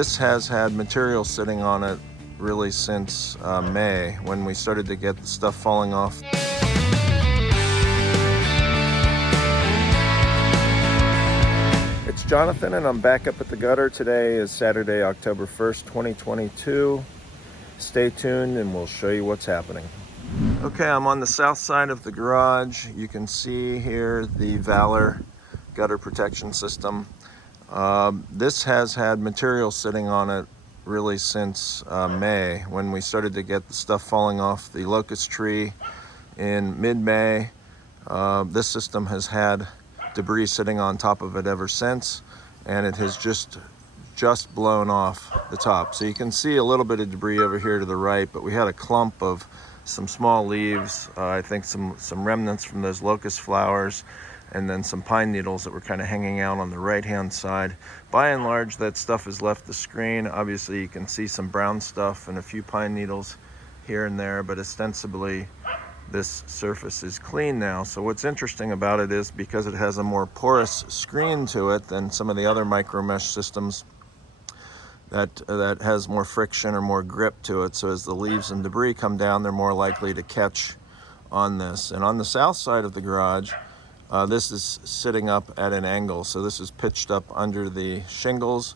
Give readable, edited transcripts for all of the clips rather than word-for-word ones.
This has had material sitting on it really since May, when we started to get the stuff falling off. It's Jonathan and I'm back up at the gutter. Today is Saturday, October 1st, 2022. Stay tuned and we'll show you what's happening. Okay, I'm on the south side of the garage. You can see here the Valor gutter protection system. This has had material sitting on it really since May, when we started to get the stuff falling off the locust tree in mid-May. This system has had debris sitting on top of it ever since, and it has just blown off the top. So you can see a little bit of debris over here to the right, but we had a clump of some small leaves, I think some remnants from those locust flowers, and then some pine needles that were kind of hanging out on the right hand side. By and large, that stuff has left the screen. Obviously you can see some brown stuff and a few pine needles here and there, but ostensibly this surface is clean now. So what's interesting about it is, because it has a more porous screen to it than some of the other micro mesh systems that has more friction or more grip to it, so as the leaves and debris come down, they're more likely to catch on this. And on the south side of the garage, this is sitting up at an angle, so this is pitched up under the shingles.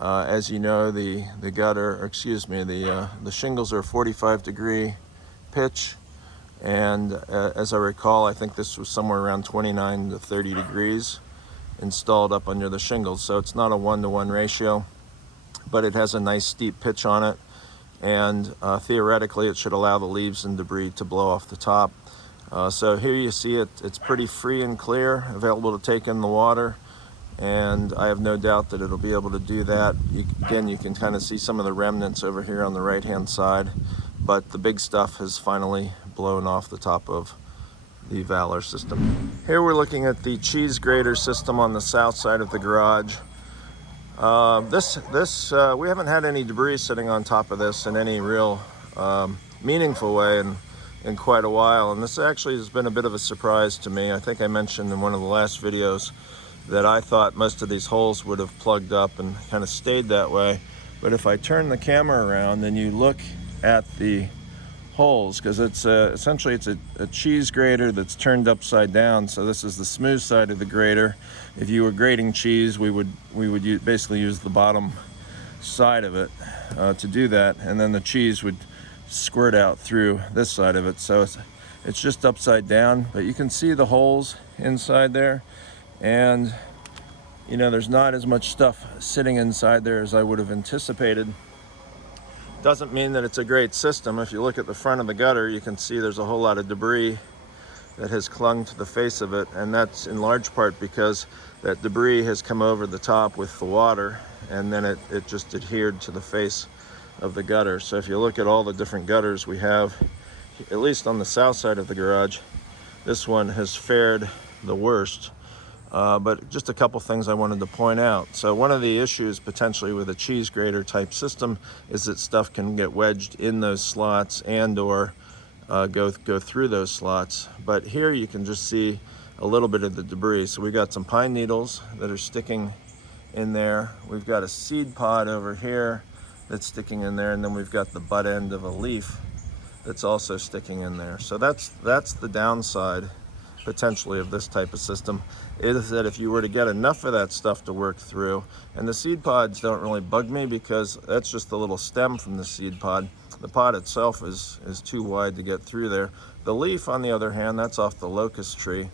As you know, the shingles are 45-degree pitch, and as I recall, I think this was somewhere around 29 to 30 degrees installed up under the shingles. So it's not a 1-to-1 ratio, but it has a nice steep pitch on it, and theoretically it should allow the leaves and debris to blow off the top. So here you see it, it's pretty free and clear, available to take in the water, and I have no doubt that it'll be able to do that. Again, you can kind of see some of the remnants over here on the right hand side, but the big stuff has finally blown off the top of the Valor system. Here we're looking at the cheese grater system on the south side of the garage. We haven't had any debris sitting on top of this in any real meaningful way in quite a while, and this actually has been a bit of a surprise to me. I think I mentioned in one of the last videos that I thought most of these holes would have plugged up and kind of stayed that way, but if I turn the camera around and you look at the holes, because it's essentially it's a cheese grater that's turned upside down. So this is the smooth side of the grater. If you were grating cheese, we would basically use the bottom side of it to do that, and then the cheese would squirt out through this side of it. So it's just upside down, but you can see the holes inside there, and you know, there's not as much stuff sitting inside there as I would have anticipated. Doesn't mean that it's a great system. If you look at the front of the gutter, you can see there's a whole lot of debris that has clung to the face of it, and that's in large part because that debris has come over the top with the water, and then it just adhered to the face of the gutter. So if you look at all the different gutters we have, at least on the south side of the garage, this one has fared the worst. But just a couple things I wanted to point out. So one of the issues potentially with a cheese grater type system is that stuff can get wedged in those slots and or go through those slots. But here you can just see a little bit of the debris. So we got some pine needles that are sticking in there. We've got a seed pod over here that's sticking in there, and then we've got the butt end of a leaf that's also sticking in there. So that's the downside potentially of this type of system, is that if you were to get enough of that stuff to work through, and the seed pods don't really bug me because that's just the little stem from the seed pod. The pod itself is too wide to get through there. The leaf, on the other hand, that's off the locust tree.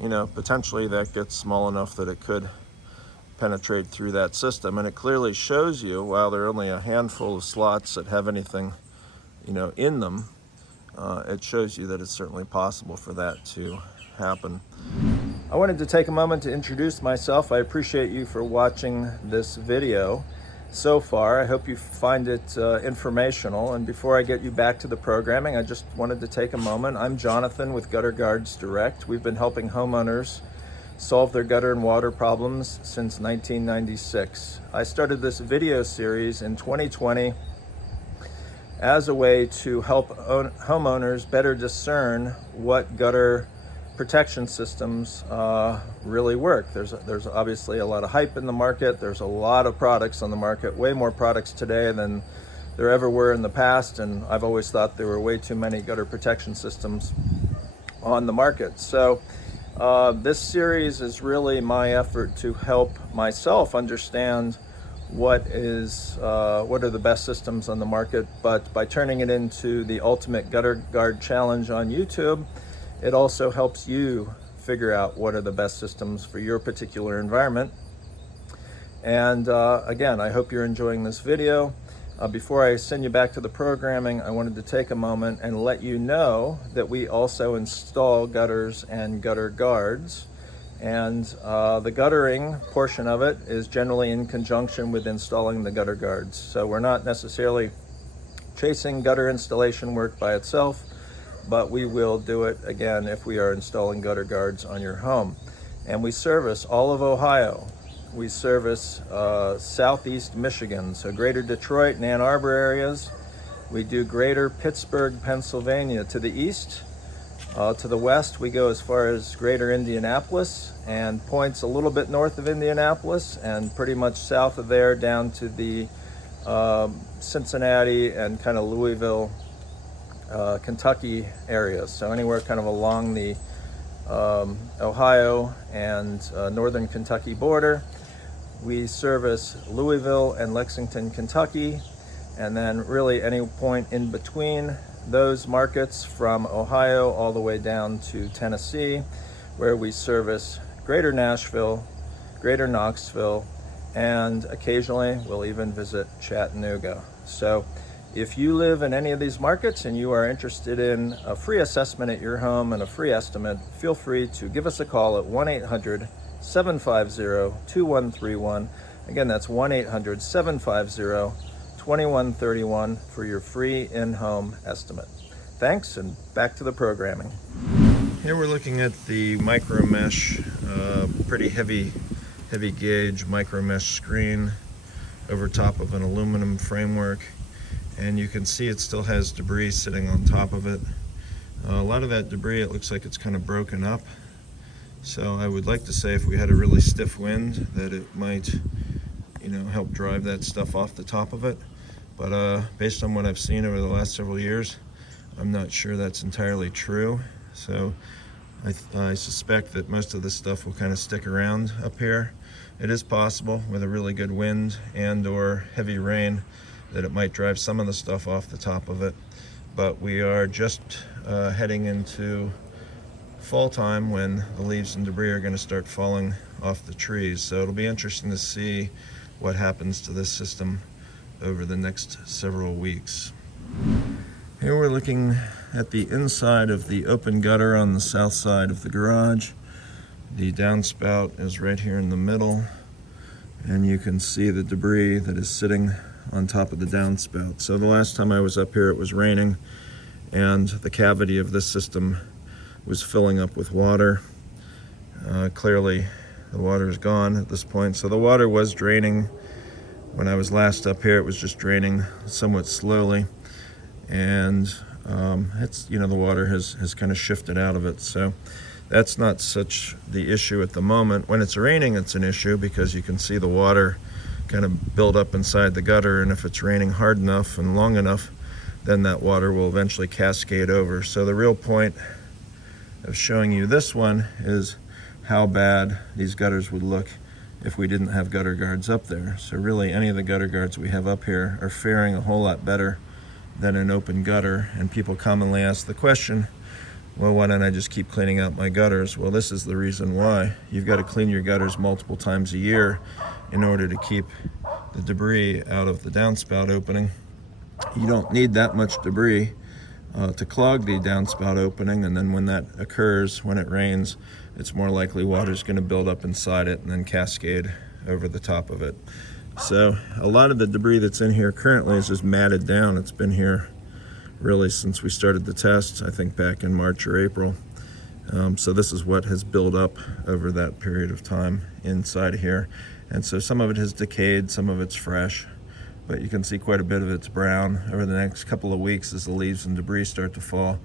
You know, potentially that gets small enough that it could penetrate through that system, and it clearly shows you, while there are only a handful of slots that have anything, you know, in them, it shows you that it's certainly possible for that to happen. I wanted to take a moment to introduce myself. I appreciate you for watching this video so far. I hope you find it informational. And before I get you back to the programming, I just wanted to take a moment. I'm Jonathan with Gutter Guards Direct. We've been helping homeowners solve their gutter and water problems since 1996. I started this video series in 2020 as a way to help homeowners better discern what gutter protection systems really work. There's obviously a lot of hype in the market. There's a lot of products on the market, way more products today than there ever were in the past, and I've always thought there were way too many gutter protection systems on the market. So this series is really my effort to help myself understand what are the best systems on the market, but by turning it into the Ultimate Gutter Guard Challenge on YouTube, it also helps you figure out what are the best systems for your particular environment. And again, I hope you're enjoying this video. Before I send you back to the programming, I wanted to take a moment and let you know that we also install gutters and gutter guards. And the guttering portion of it is generally in conjunction with installing the gutter guards. So we're not necessarily chasing gutter installation work by itself, but we will do it again if we are installing gutter guards on your home. And we service all of Ohio. We service Southeast Michigan, so Greater Detroit and Ann Arbor areas. We do Greater Pittsburgh, Pennsylvania to the east. To the west, we go as far as Greater Indianapolis and points a little bit north of Indianapolis, and pretty much south of there down to the Cincinnati and kind of Louisville, Kentucky areas. So anywhere kind of along the Ohio and northern Kentucky border. We service Louisville and Lexington, Kentucky, and then really any point in between those markets from Ohio all the way down to Tennessee, where we service Greater Nashville, Greater Knoxville, and occasionally we'll even visit Chattanooga. So if you live in any of these markets and you are interested in a free assessment at your home and a free estimate, feel free to give us a call at 1-800-750-2131. Again, that's 1-800-750-2131 for your free in-home estimate. Thanks, and back to the programming. Here we're looking at the micro mesh, pretty heavy gauge micro mesh screen over top of an aluminum framework. And you can see it still has debris sitting on top of it. A lot of that debris, it looks like it's kind of broken up. So I would like to say if we had a really stiff wind that it might, help drive that stuff off the top of it. But based on what I've seen over the last several years, I'm not sure that's entirely true. So I suspect that most of this stuff will kind of stick around up here. It is possible with a really good wind and or heavy rain that it might drive some of the stuff off the top of it. But we are just heading into fall time when the leaves and debris are going to start falling off the trees. So it'll be interesting to see what happens to this system over the next several weeks. Here we're looking at the inside of the open gutter on the south side of the garage. The downspout is right here in the middle, and you can see the debris that is sitting on top of the downspout. So the last time I was up here, it was raining, and the cavity of this system was filling up with water. Clearly the water is gone at this point. So the water was draining when I was last up here. It was just draining somewhat slowly, and it's the water has kind of shifted out of it. So that's not such the issue at the moment. When it's raining, it's an issue because you can see the water kind of build up inside the gutter, and if it's raining hard enough and long enough, then that water will eventually cascade over. So the real point of showing you this one is how bad these gutters would look if we didn't have gutter guards up there. So really any of the gutter guards we have up here are faring a whole lot better than an open gutter. And people commonly ask the question, well, why don't I just keep cleaning out my gutters? Well, this is the reason why. You've got to clean your gutters multiple times a year in order to keep the debris out of the downspout opening. You don't need that much debris to clog the downspout opening, and then when that occurs, when it rains, it's more likely water's going to build up inside it and then cascade over the top of it. So a lot of the debris that's in here currently is just matted down. It's been here really since we started the test, I think back in March or April. So this is what has built up over that period of time inside here. And so some of it has decayed, some of it's fresh, but you can see quite a bit of it's brown. Over the next couple of weeks, as the leaves and debris start to fall,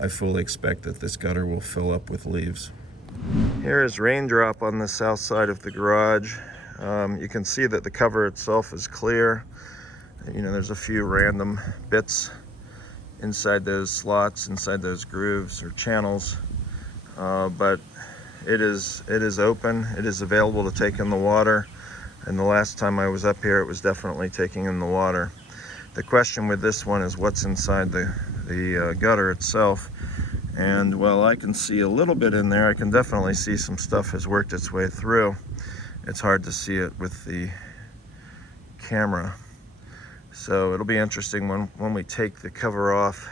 I fully expect that this gutter will fill up with leaves. Here is RainDrop on the south side of the garage. You can see that the cover itself is clear. You know, there's a few random bits inside those slots, inside those grooves or channels, but it is open. It is available to take in the water, and the last time I was up here it was definitely taking in the water. The question with this one is what's inside the gutter itself, and while I can see a little bit in there, I can definitely see some stuff has worked its way through. It's hard to see it with the camera. So it'll be interesting when we take the cover off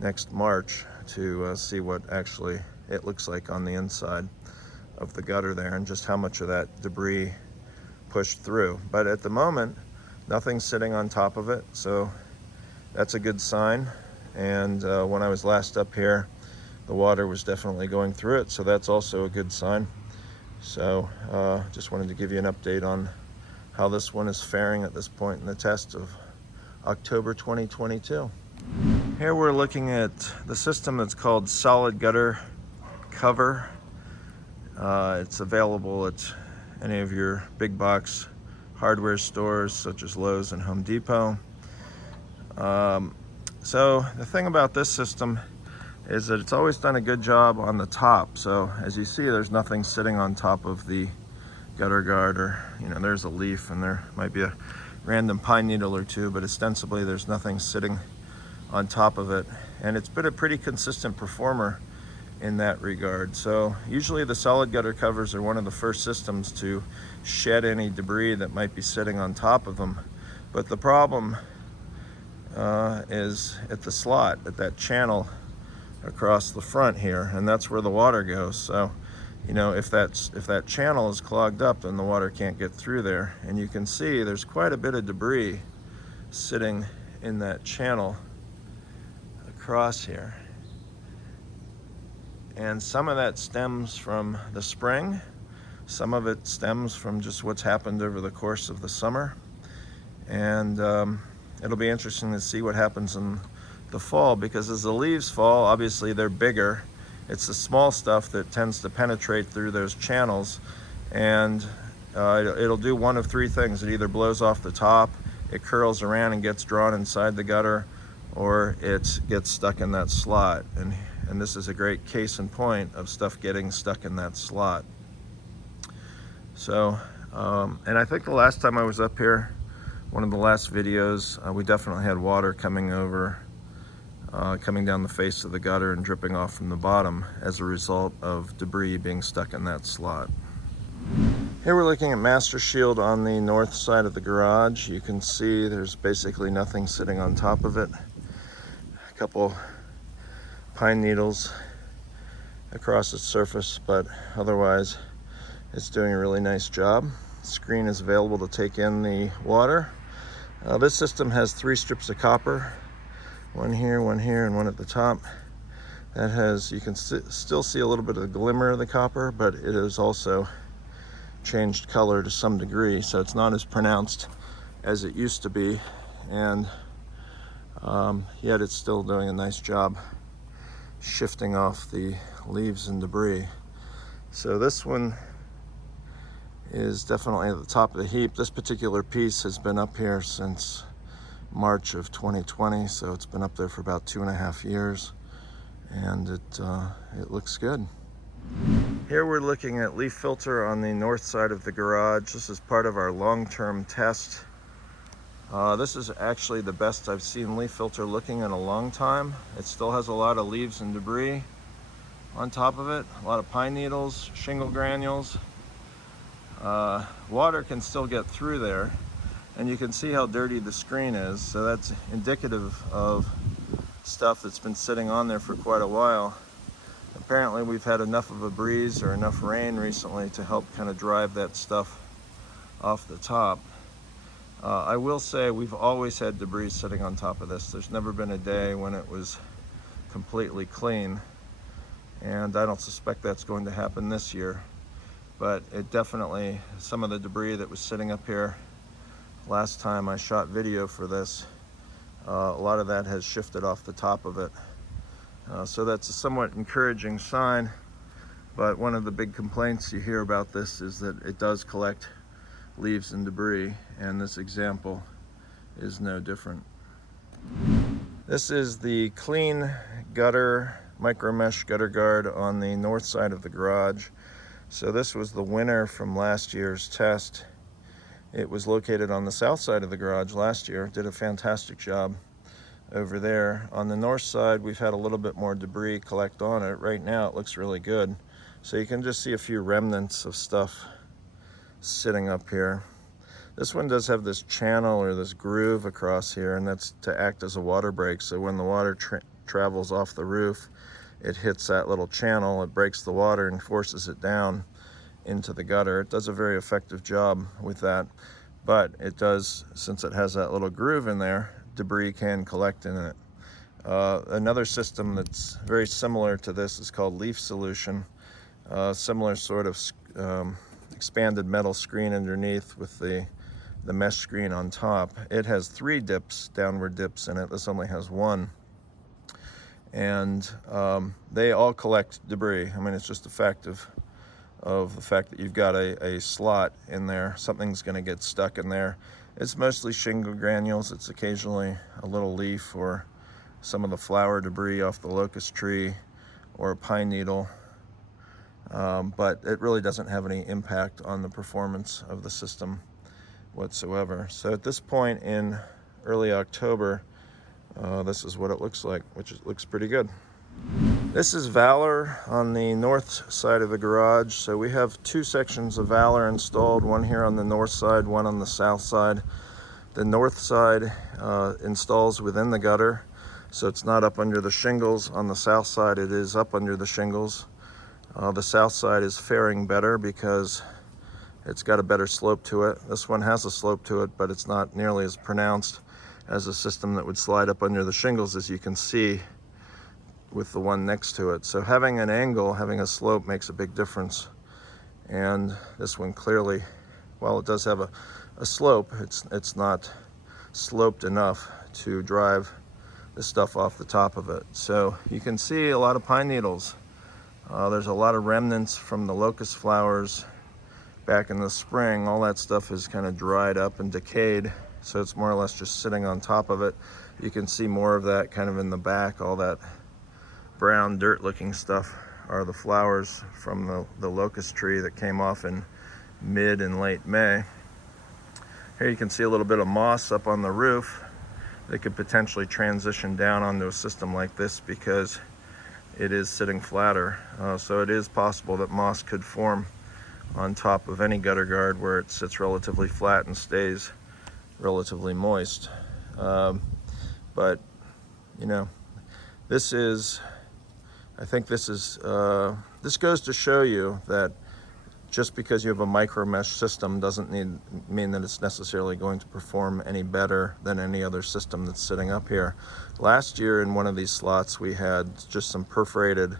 next March to see what actually it looks like on the inside of the gutter there, and just how much of that debris pushed through. But at the moment, nothing's sitting on top of it, so that's a good sign. And when I was last up here, the water was definitely going through it, so that's also a good sign. So just wanted to give you an update on how this one is faring at this point in the test of October 2022. Here we're looking at the system that's called Solid Gutter Cover. It's available at any of your big box hardware stores such as Lowe's and Home Depot. So the thing about this system is that it's always done a good job on the top. So as you see, there's nothing sitting on top of the gutter guard, or you know, there's a leaf and there might be a random pine needle or two, but ostensibly there's nothing sitting on top of it, and it's been a pretty consistent performer in that regard. So usually the solid gutter covers are one of the first systems to shed any debris that might be sitting on top of them, but the problem is at the slot, at that channel across the front here, and that's where the water goes. So you know, if that channel is clogged up, then the water can't get through there. And you can see there's quite a bit of debris sitting in that channel across here. And some of that stems from the spring. Some of it stems from just what's happened over the course of the summer. And it'll be interesting to see what happens in the fall, because as the leaves fall, obviously they're bigger. It's the small stuff that tends to penetrate through those channels, and it'll do one of three things. It either blows off the top, it curls around and gets drawn inside the gutter, or it gets stuck in that slot. And this is a great case in point of stuff getting stuck in that slot. So, and I think the last time I was up here, one of the last videos, we definitely had water coming down the face of the gutter and dripping off from the bottom as a result of debris being stuck in that slot. Here we're looking at MasterShield on the north side of the garage. You can see there's basically nothing sitting on top of it. A couple pine needles across its surface, but otherwise it's doing a really nice job. The screen is available to take in the water. This system has 3 strips of copper. One here, and one at the top. That has, you can still see a little bit of the glimmer of the copper, but it has also changed color to some degree, so it's not as pronounced as it used to be, and yet it's still doing a nice job shifting off the leaves and debris. So this one is definitely at the top of the heap. This particular piece has been up here since March of 2020, so it's been up there for about 2.5 years, and it looks good. Here we're looking at LeafFilter on the north side of the garage. This is part of our long-term test. This is actually the best I've seen LeafFilter looking in a long time. It still has a lot of leaves and debris on top of it, a lot of pine needles, shingle granules. Water can still get through there, and you can see how dirty the screen is, so that's indicative of stuff that's been sitting on there for quite a while. Apparently we've had enough of a breeze or enough rain recently to help kind of drive that stuff off the top. I will say we've always had debris sitting on top of this. There's never been a day when it was completely clean, and I don't suspect that's going to happen this year. But it definitely, some of the debris that was sitting up here last time I shot video for this, a lot of that has shifted off the top of it. So that's a somewhat encouraging sign, but one of the big complaints you hear about this is that it does collect leaves and debris, and this example is no different. This is the Klean Gutter micro mesh gutter guard on the north side of the garage. So this was the winner from last year's test. It was located on the south side of the garage last year. Did a fantastic job over there. On the north side, we've had a little bit more debris collect on it. Right now it looks really good. So you can just see a few remnants of stuff sitting up here. This one does have this channel or this groove across here, and that's to act as a water break. So when the water travels off the roof, it hits that little channel, it breaks the water and forces it down into the gutter. It does a very effective job with that, but it does, since it has that little groove in there, debris can collect in it. Another system that's very similar to this is called Leaf Solution. Similar sort of expanded metal screen underneath with the mesh screen on top. It has 3 dips, downward dips in it. This only has 1. And they all collect debris. I mean, it's just a fact of the fact that you've got a slot in there. Something's gonna get stuck in there. It's mostly shingle granules. It's occasionally a little leaf or some of the flower debris off the locust tree or a pine needle. But it really doesn't have any impact on the performance of the system whatsoever. So at this point in early October, this is what it looks like, which looks pretty good. This is Valor on the north side of the garage. So we have 2 sections of Valor installed, one here on the north side, one on the south side. The north side installs within the gutter, so it's not up under the shingles. On the south side, it is up under the shingles. The south side is faring better because it's got a better slope to it. This one has a slope to it, but it's not nearly as pronounced as a system that would slide up under the shingles, as you can see with the one next to it. So having an angle, having a slope makes a big difference. And this one clearly, while it does have a slope, it's not sloped enough to drive the stuff off the top of it. So you can see a lot of pine needles. There's a lot of remnants from the locust flowers back in the spring. All that stuff is kind of dried up and decayed, so it's more or less just sitting on top of it. You can see more of that kind of in the back. All that brown dirt looking stuff are the flowers from the locust tree that came off in mid and late May. Here you can see a little bit of moss up on the roof that could potentially transition down onto a system like this because it is sitting flatter. So it is possible that moss could form on top of any gutter guard where it sits relatively flat and stays relatively moist. But you know, this is, I think this is, this goes to show you that just because you have a micro mesh system doesn't mean that it's necessarily going to perform any better than any other system that's sitting up here. Last year in one of these slots we had just some perforated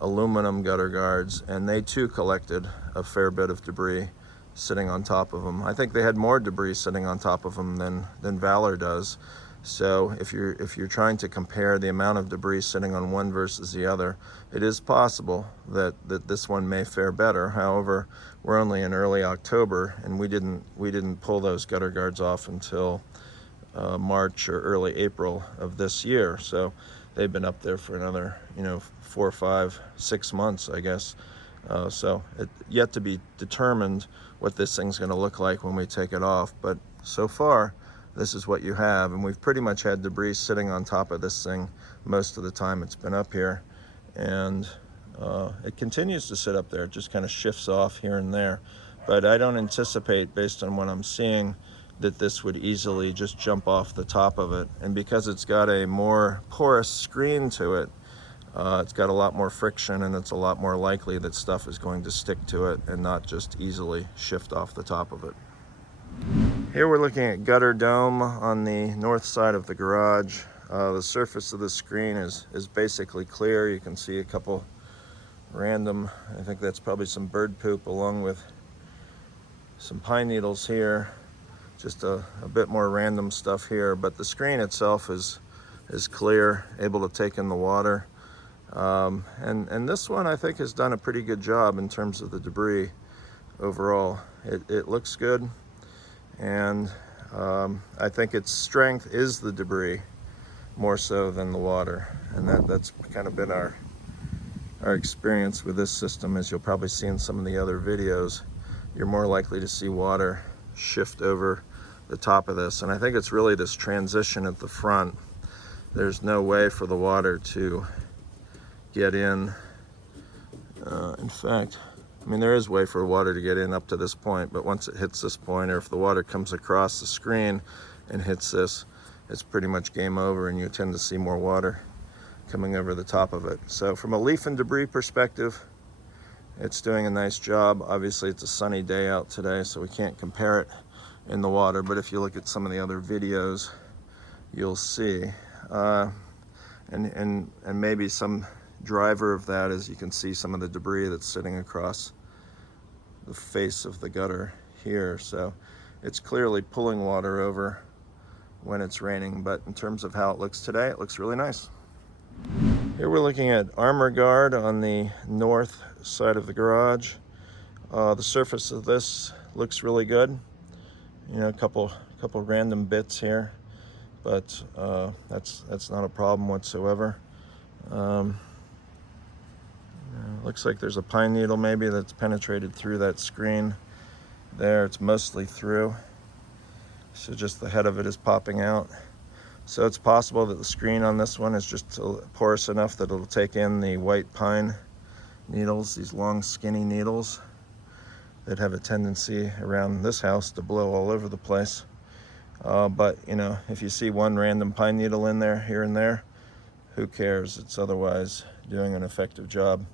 aluminum gutter guards, and they too collected a fair bit of debris sitting on top of them. I think they had more debris sitting on top of them than Valor does. So if you're trying to compare the amount of debris sitting on one versus the other, it is possible that this one may fare better. However, we're only in early October, and we didn't pull those gutter guards off until March or early April of this year. So they've been up there for another 4, 5, 6 months, I guess. So it yet to be determined what this thing's going to look like when we take it off. But so far, this is what you have, and we've pretty much had debris sitting on top of this thing most of the time it's been up here, and it continues to sit up there. It just kind of shifts off here and there, but I don't anticipate, based on what I'm seeing, that this would easily just jump off the top of it. And because it's got a more porous screen to it, it's got a lot more friction, and it's a lot more likely that stuff is going to stick to it and not just easily shift off the top of it. Here we're looking at GutterDome on the north side of the garage. The surface of the screen is basically clear. You can see a couple random, I think that's probably some bird poop, along with some pine needles here. Just a bit more random stuff here, but the screen itself is clear, able to take in the water. And this one I think has done a pretty good job in terms of the debris overall. It looks good, and I think its strength is the debris more so than the water, and that's kind of been our experience with this system. As you'll probably see in some of the other videos, you're more likely to see water shift over the top of this, and I think it's really this transition at the front. There's no way for the water to get in. In fact, I mean, there is way for water to get in up to this point, but once it hits this point, or if the water comes across the screen and hits this, it's pretty much game over, and you tend to see more water coming over the top of it. So from a leaf and debris perspective, it's doing a nice job. Obviously it's a sunny day out today, so we can't compare it in the water, but if you look at some of the other videos, you'll see. And maybe some driver of that is you can see some of the debris that's sitting across the face of the gutter here. So it's clearly pulling water over when it's raining, but in terms of how it looks today, it looks really nice. Here we're looking at Armour guard on the north side of the garage. The surface of this looks really good. You know, a couple random bits here, but that's not a problem whatsoever. Looks like there's a pine needle maybe that's penetrated through that screen there. It's mostly through, so just the head of it is popping out. So it's possible that the screen on this one is just porous enough that it'll take in the white pine needles, these long skinny needles that have a tendency around this house to blow all over the place. But you know, if you see one random pine needle in there here and there, who cares? It's otherwise doing an effective job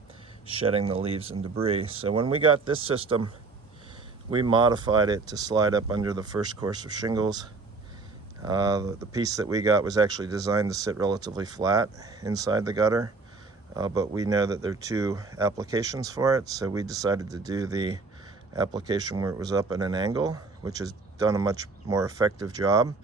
shedding the leaves and debris. So when we got this system, we modified it to slide up under the first course of shingles. The piece that we got was actually designed to sit relatively flat inside the gutter, but we know that there are two applications for it, so we decided to do the application where it was up at an angle, which has done a much more effective job.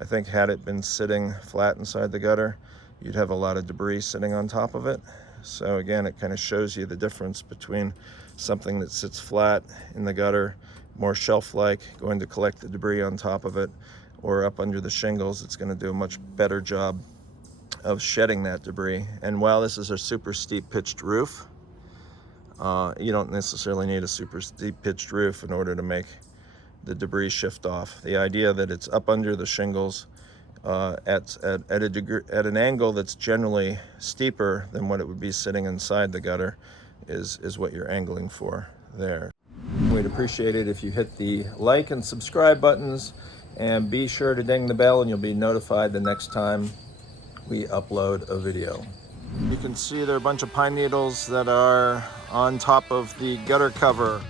I think had it been sitting flat inside the gutter, you'd have a lot of debris sitting on top of it. So again, it kind of shows you the difference between something that sits flat in the gutter, more shelf-like, going to collect the debris on top of it, or up under the shingles, it's going to do a much better job of shedding that debris. And while this is a super steep pitched roof, you don't necessarily need a super steep pitched roof in order to make the debris shift off. The idea that it's up under the shingles at an angle that's generally steeper than what it would be sitting inside the gutter is what you're angling for there. We'd appreciate it if you hit the like and subscribe buttons, and be sure to ding the bell and you'll be notified the next time we upload a video. You can see there are a bunch of pine needles that are on top of the gutter cover.